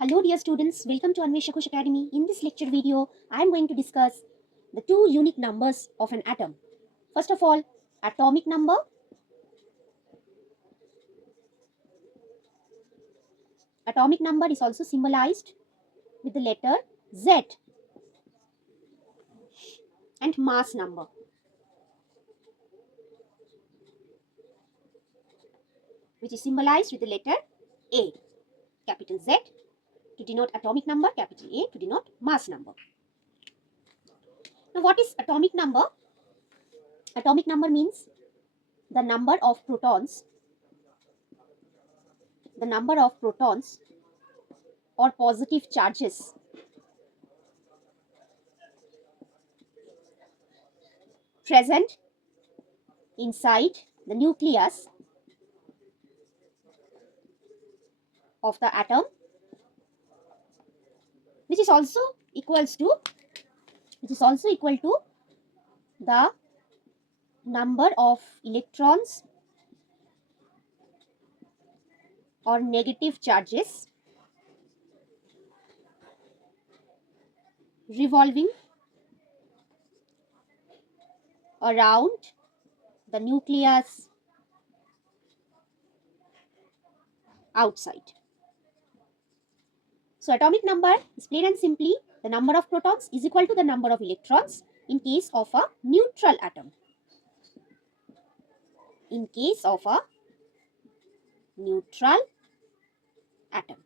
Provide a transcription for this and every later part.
Hello dear students, welcome to Anvesha Kush Academy. In this lecture video, I am going to discuss the two unique numbers of an atom. First of all, atomic number. Atomic number is also symbolized with the letter Z, and mass number. Which is symbolized with the letter A, capital Z to denote atomic number, capital A to denote mass number. Now what is atomic number? Atomic number means the number of protons or positive charges present inside the nucleus of the atom, which is also equal to the number of electrons or negative charges revolving around the nucleus outside. So atomic number is plain and simply the number of protons is equal to the number of electrons in case of a neutral atom. In case of a neutral atom.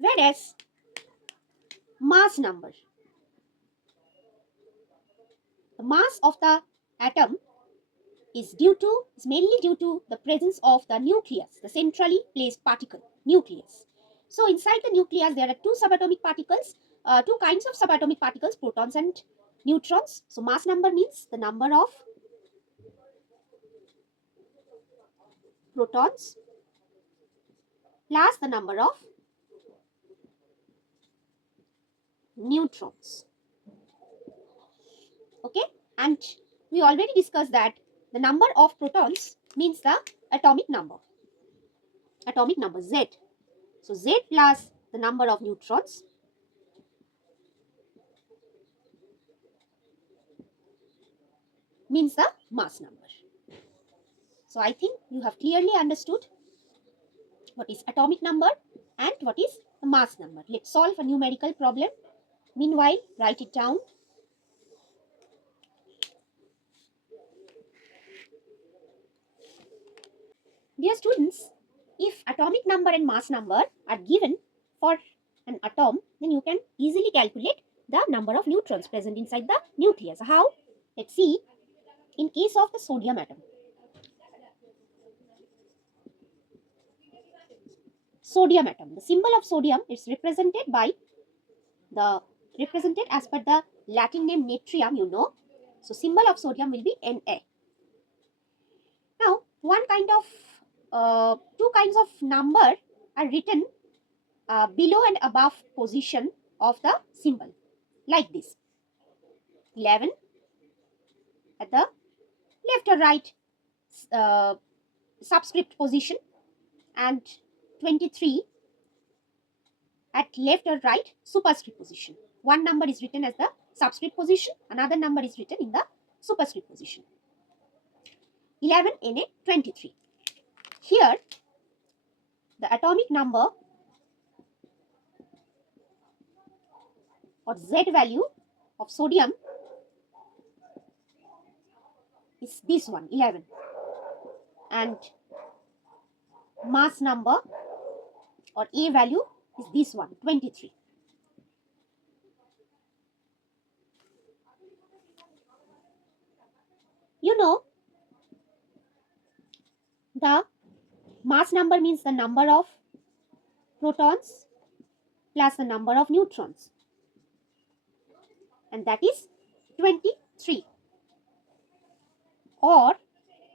Whereas mass number, the mass of the atom is mainly due to the presence of the nucleus, the centrally placed particle, nucleus. So inside the nucleus there are two kinds of subatomic particles, protons and neutrons. So mass number means the number of protons plus the number of neutrons. Okay, and we already discussed that the number of protons means the atomic number Z. So Z plus the number of neutrons means the mass number. So I think you have clearly understood what is atomic number and what is the mass number. Let's solve a numerical problem. Meanwhile, write it down. Dear students, if atomic number and mass number are given for an atom, then you can easily calculate the number of neutrons present inside the nucleus. How? Let's see. In case of the sodium atom, the symbol of sodium is represented as per the Latin name natrium, you know. So symbol of sodium will be Na. Now two kinds of number are written below and above position of the symbol, like this: 11 at the left or right subscript position, and 23 at left or right superscript position. One number is written as the subscript position, another number is written in the superscript position. 11 Na 23. Here the atomic number or Z value of sodium is this one, 11, and mass number or A value is this one, 23. You know, the mass number means the number of protons plus the number of neutrons, and that is 23. Or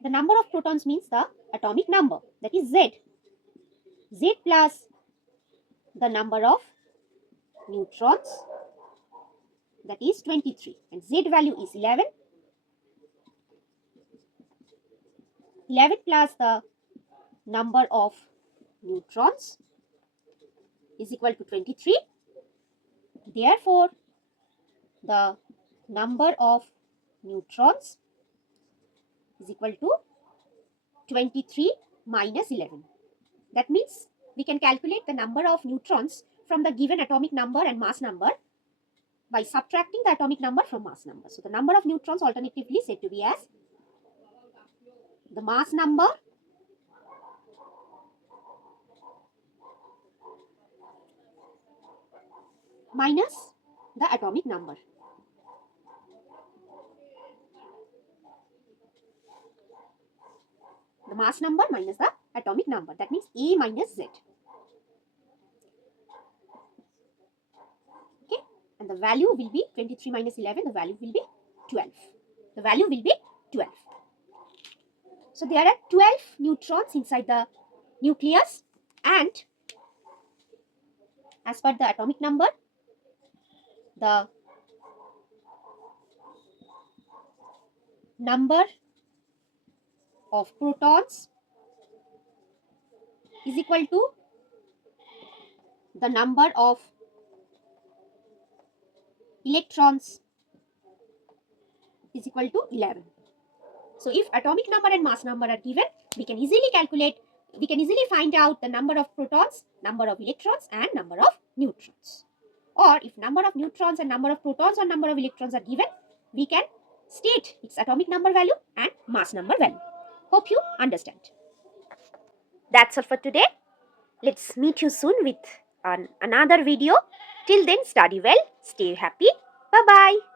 the number of protons means the atomic number, that is Z. Z plus the number of neutrons, that is 23, and Z value is 11. 11 plus the number of neutrons, is equal to 23. Therefore, the number of neutrons is equal to 23 minus 11. That means we can calculate the number of neutrons from the given atomic number and mass number by subtracting the atomic number from mass number. So the number of neutrons alternatively said to be as the mass number minus the atomic number. The mass number minus the atomic number. That means A minus Z. Okay. And the value will be 23 minus 11. The value will be 12. The value will be 12. So there are 12 neutrons inside the nucleus, and as per the atomic number, the number of protons is equal to the number of electrons is equal to 11. So if atomic number and mass number are given, we can easily find out the number of protons, number of electrons and number of neutrons. Or if number of neutrons and number of protons or number of electrons are given, we can state its atomic number value and mass number value. Hope you understand. That's all for today. Let's meet you soon with another video. Till then, study well, stay happy. Bye-bye.